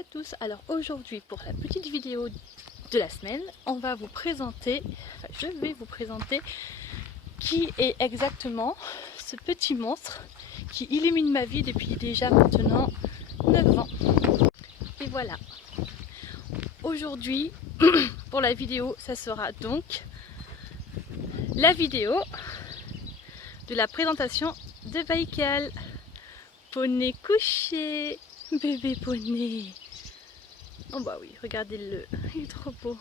à tous. Alors aujourd'hui, pour la petite vidéo de la semaine, on va vous présenter, je vais vous présenter qui est exactement ce petit monstre qui illumine ma vie depuis déjà maintenant 9 ans. Et voilà. Aujourd'hui, pour la vidéo, ça sera donc la vidéo de la présentation de Baïkal. Poney couché, bébé poney. Oh bah oui, regardez-le, il est trop beau.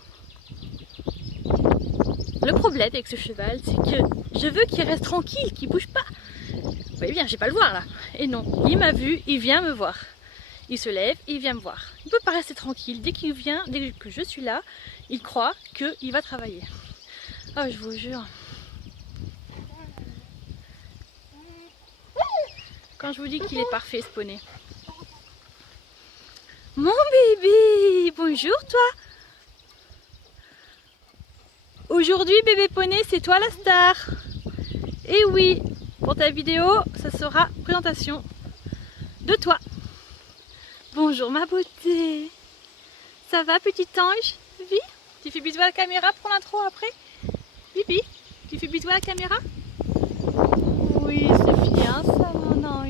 Le problème avec ce cheval, c'est que je veux qu'il reste tranquille, qu'il bouge pas. Vous voyez bien, j'ai pas le voir là. Et non, il m'a vu, il vient me voir. Il se lève, il vient me voir. Il peut pas rester tranquille. Dès qu'il vient, dès que je suis là, il croit qu'il va travailler. Oh, je vous jure. Quand je vous dis qu'il est parfait, ce poney. Mon bébé, bonjour toi. Aujourd'hui, bébé poney, c'est toi la star. Et oui, pour ta vidéo, ça sera présentation de toi. Bonjour ma beauté. Ça va petit ange? Oui. Tu fais bisous à la caméra pour l'intro après? Bibi, tu fais bisous à la caméra? Oui, c'est bien ça mon ange.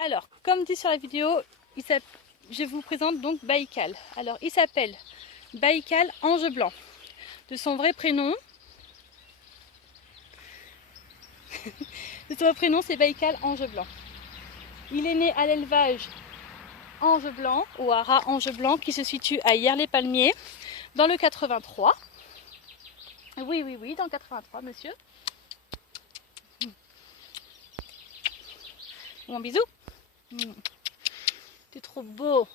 Alors, comme dit sur la vidéo, je vous présente donc Baïkal. Alors, il s'appelle Baïkal Ange Blanc. De son vrai prénom, c'est Baïkal Ange Blanc. Il est né à l'élevage Ange Blanc, ou à Rat Ange Blanc, qui se situe à Yerles-les-Palmiers, dans le 83. Oui, oui, oui, dans le 83, monsieur. Bon, bisous. T'es trop beau.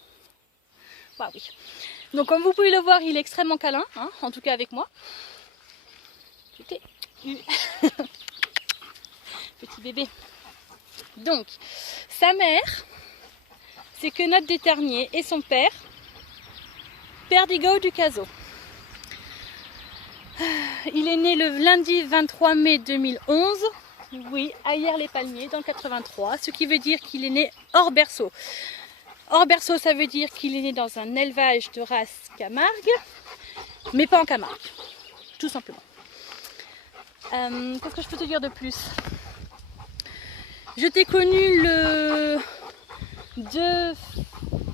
Bah oui. Donc comme vous pouvez le voir, il est extrêmement câlin, hein, en tout cas avec moi. Petit bébé. Donc, sa mère, c'est Quenotte d'Eternier, et son père, Perdigo du Caso. Il est né le lundi 23 mai 2011. Oui, à Yerles-les-Palmiers, dans le 83, ce qui veut dire qu'il est né hors berceau. Hors berceau, ça veut dire qu'il est né dans un élevage de race Camargue, mais pas en Camargue, tout simplement. Qu'est-ce que je peux te dire de plus? Je t'ai connu le 2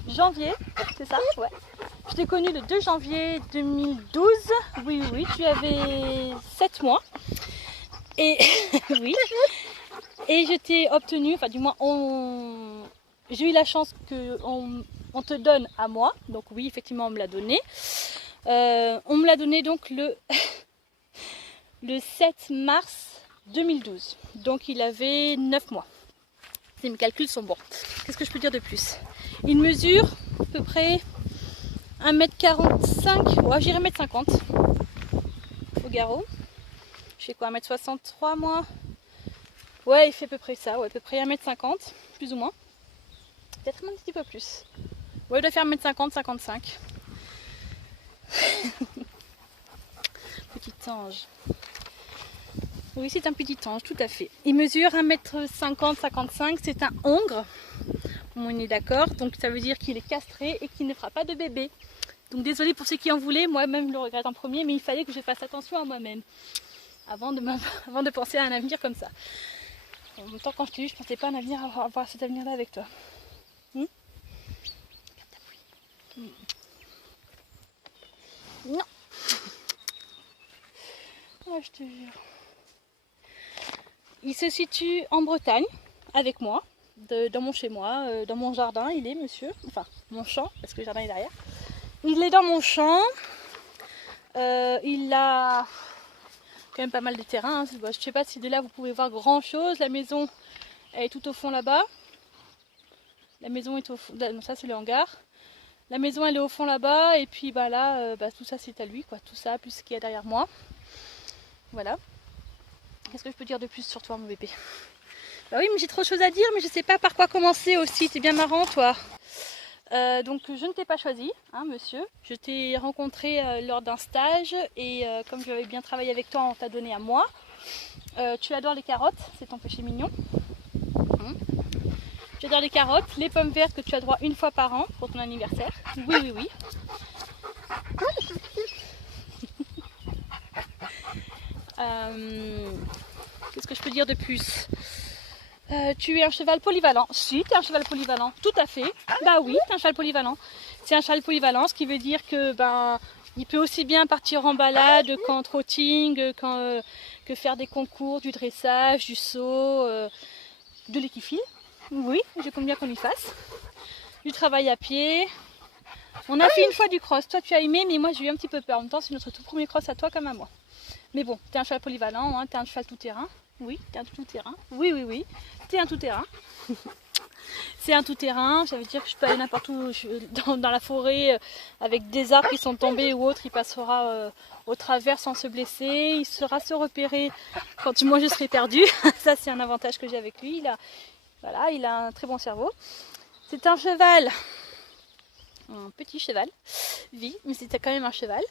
janvier, c'est ça? Ouais. Je t'ai connu le 2 janvier 2012. Oui, oui, tu avais 7 mois. Et oui. Et je t'ai obtenu, enfin du moins j'ai eu la chance qu'on te donne à moi. Donc oui, effectivement, on me l'a donné. On me l'a donné donc le 7 mars 2012. Donc il avait 9 mois. Si mes calculs sont bons. Qu'est-ce que je peux dire de plus? Il mesure à peu près 1m45, ouais, j'irais 1m50 au garrot. Je fais quoi, 1m63 moi? Ouais, il fait à peu près ça, ouais, à peu près 1m50, plus ou moins. Peut-être un petit peu plus. Ouais, il doit faire 1m50, 55. Petit ange. Oui, c'est un petit ange, tout à fait. Il mesure 1m50, 55, c'est un hongre. On est d'accord, donc ça veut dire qu'il est castré et qu'il ne fera pas de bébé. Donc désolée pour ceux qui en voulaient, moi-même je le regrette en premier, mais il fallait que je fasse attention à moi-même avant de penser à un avenir comme ça. En même temps, quand je t'ai eu, je pensais pas à un avenir, avoir cet avenir-là avec toi. Non, oh, je te jure. Il se situe en Bretagne avec moi, dans mon chez moi, dans mon jardin. Il est, monsieur, enfin mon champ, parce que le jardin est derrière. Il est dans mon champ. Il a quand même pas mal de terrain. Hein. Je ne sais pas si de là vous pouvez voir grand chose. La maison elle est tout au fond là-bas. La maison est au fond. Non, ça c'est le hangar. La maison elle est au fond là-bas. Et puis bah là, tout ça c'est à lui, quoi. Tout ça plus ce qu'il y a derrière moi. Voilà. Qu'est-ce que je peux dire de plus sur toi, mon bébé? Bah oui, mais j'ai trop de choses à dire, mais je sais pas par quoi commencer aussi. T'es bien marrant, toi. Donc je ne t'ai pas choisi, hein, monsieur. Je t'ai rencontré lors d'un stage et comme j'avais bien travaillé avec toi, on t'a donné à moi. Tu adores les carottes, c'est ton péché mignon. Tu adores les carottes, les pommes vertes que tu as droit une fois par an pour ton anniversaire. Oui, oui, oui. Qu'est-ce que je peux dire de plus? Tu es un cheval polyvalent. Si, tu es un cheval polyvalent, tout à fait. Bah oui, tu es un cheval polyvalent. C'est un cheval polyvalent, ce qui veut dire que il peut aussi bien partir en balade qu'en trotting, que faire des concours, du dressage, du saut, de l'équifile. Oui, je compte bien qu'on y fasse. Du travail à pied. On a fait une fois du cross. Toi, tu as aimé, mais moi, j'ai eu un petit peu peur. En même temps, c'est notre tout premier cross à toi comme à moi. Mais bon, tu es un cheval polyvalent, hein, tu es un cheval tout-terrain. Oui, tu es un tout-terrain. Oui, oui, oui. Tu es un tout-terrain. C'est un tout-terrain, ça veut dire que je peux aller n'importe où dans la forêt avec des arbres qui sont tombés ou autre, il passera au travers sans se blesser, il saura se repérer quand moi je serai perdue. Ça c'est un avantage que j'ai avec lui, il a un très bon cerveau. C'est un cheval, un petit cheval, oui, mais c'est quand même un cheval.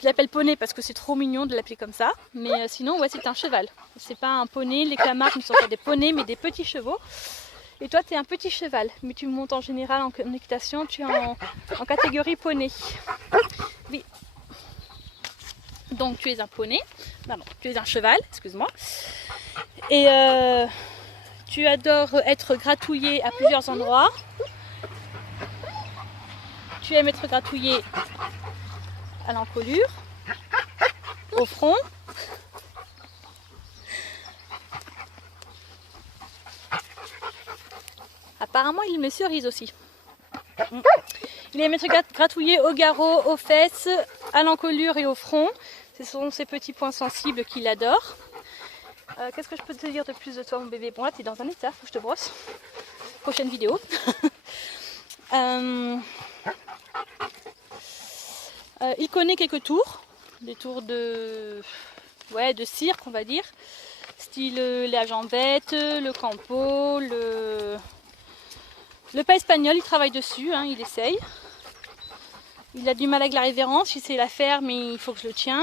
Je l'appelle poney parce que c'est trop mignon de l'appeler comme ça, mais sinon ouais c'est un cheval. C'est pas un poney, les Camargues ne sont pas des poneys mais des petits chevaux. Et toi, tu es un petit cheval, mais tu montes en général en équitation, tu es en catégorie poney. Oui. Donc tu es un poney, non, tu es un cheval, excuse-moi. Et tu adores être gratouillé à plusieurs endroits. Tu aimes être gratouillé à l'encolure, au front. Apparemment, il me cerise aussi. Il aime être gratouillé au garrot, aux fesses, à l'encolure et au front. Ce sont ces petits points sensibles qu'il adore. Qu'est-ce que je peux te dire de plus de toi, mon bébé? Bon, là, tu es dans un état, faut que je te brosse. Prochaine vidéo. Il connaît quelques tours. Des tours de cirque, on va dire. Style la jambette, le campo, le pas espagnol, il travaille dessus, hein, il essaye. Il a du mal avec la révérence, il sait la faire, mais il faut que je le tienne.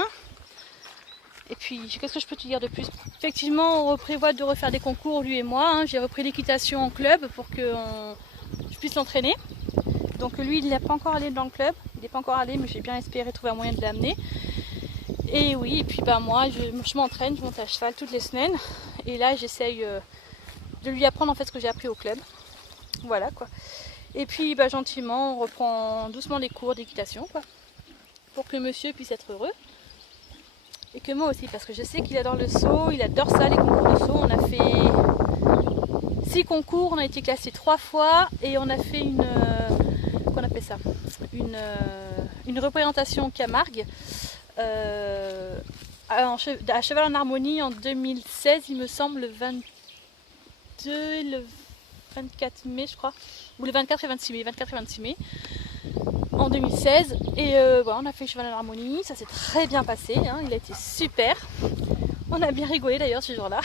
Et puis, qu'est-ce que je peux te dire de plus? Effectivement, on prévoit de refaire des concours, lui et moi. Hein. J'ai repris l'équitation en club pour que je puisse l'entraîner. Donc lui, il n'est pas encore allé dans le club. Il n'est pas encore allé, mais j'ai bien espéré trouver un moyen de l'amener. Et oui, et puis moi, je m'entraîne, je monte à cheval toutes les semaines. Et là, j'essaye de lui apprendre en fait ce que j'ai appris au club. Voilà quoi. Et puis gentiment on reprend doucement les cours d'équitation quoi. Pour que monsieur puisse être heureux. Et que moi aussi, parce que je sais qu'il adore le saut, il adore ça, les concours de saut. On a fait 6 concours, on a été classé 3 fois et on a fait qu'on appelle ça une représentation Camargue à cheval en harmonie en 2016, il me semble, le 24 mai je crois, ou le 24 et 26 mai en 2016 et on a fait cheval en harmonie, ça s'est très bien passé, hein, il a été super, on a bien rigolé d'ailleurs ce jour-là,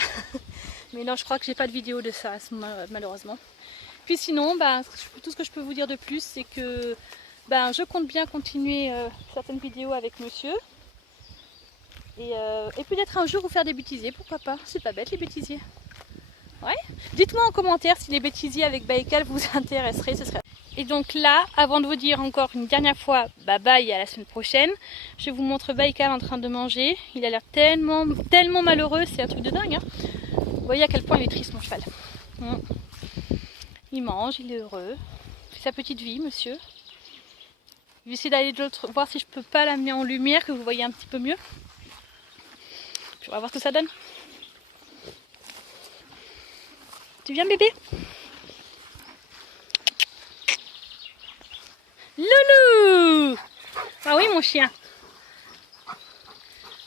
mais non je crois que j'ai pas de vidéo de ça malheureusement. Puis sinon tout ce que je peux vous dire de plus c'est que je compte bien continuer certaines vidéos avec monsieur et peut-être un jour vous faire des bêtisiers, pourquoi pas, c'est pas bête les bêtisiers. Ouais. Dites-moi en commentaire si les bêtisiers avec Baïkal vous intéresseraient, ce serait. Et donc là, avant de vous dire encore une dernière fois bye bye à la semaine prochaine, je vous montre Baïkal en train de manger. Il a l'air tellement malheureux, c'est un truc de dingue. Hein. Vous voyez à quel point il est triste mon cheval. Il mange, il est heureux. C'est sa petite vie, monsieur. Je vais essayer d'aller de l'autre, voir si je peux pas l'amener en lumière, que vous voyez un petit peu mieux. Puis on va voir ce que ça donne. Tu viens bébé? Loulou! Ah oui mon chien.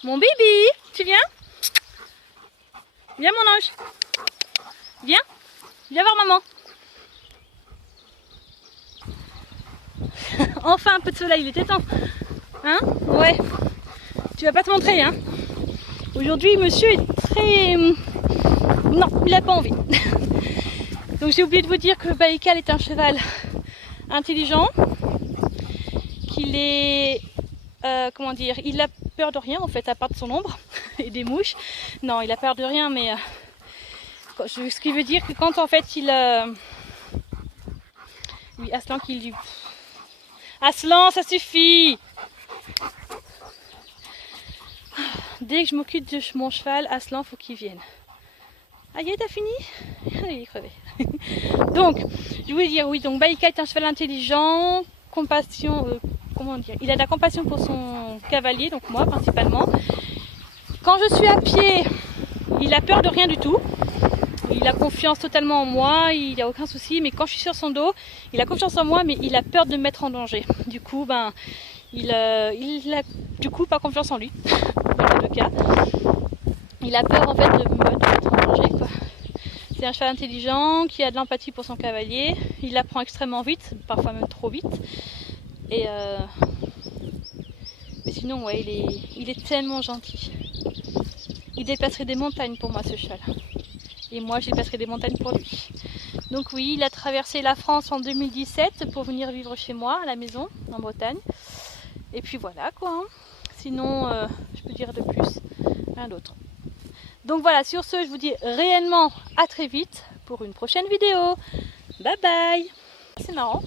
Mon bébé, tu viens? Viens mon ange. Viens. Viens voir maman. Enfin un peu de soleil, il était temps. Hein? Ouais. Tu vas pas te montrer, hein? Aujourd'hui, monsieur est très... Non, il n'a pas envie. Donc j'ai oublié de vous dire que Baïkal est un cheval intelligent, qu'il est... comment dire? Il a peur de rien en fait, à part de son ombre et des mouches. Non, il a peur de rien, mais... ce qui veut dire que quand en fait il... Oui, Aslan qui lui... Aslan, ça suffit! Dès que je m'occupe de mon cheval, Aslan, faut qu'il vienne. Aïe, t'as fini? Il est crevé. Donc, je voulais dire, oui, donc Baïkal est un cheval intelligent, compassion, comment dire, il a de la compassion pour son cavalier, donc moi principalement. Quand je suis à pied, il a peur de rien du tout. Il a confiance totalement en moi, il n'y a aucun souci, mais quand je suis sur son dos, il a confiance en moi, mais il a peur de me mettre en danger. Du coup, ben, il a du coup pas confiance en lui, dans les deux cas. Il a peur en fait de me mettre en danger, quoi. C'est un cheval intelligent qui a de l'empathie pour son cavalier, il apprend extrêmement vite, parfois même trop vite. Et mais sinon, ouais, il est tellement gentil. Il dépasserait des montagnes pour moi, ce cheval. Et moi, je dépasserai des montagnes pour lui. Donc oui, il a traversé la France en 2017 pour venir vivre chez moi, à la maison, en Bretagne. Et puis voilà, quoi. Hein. Sinon, je peux dire de plus, rien d'autre. Donc voilà, sur ce, je vous dis réellement à très vite pour une prochaine vidéo. Bye bye! C'est marrant.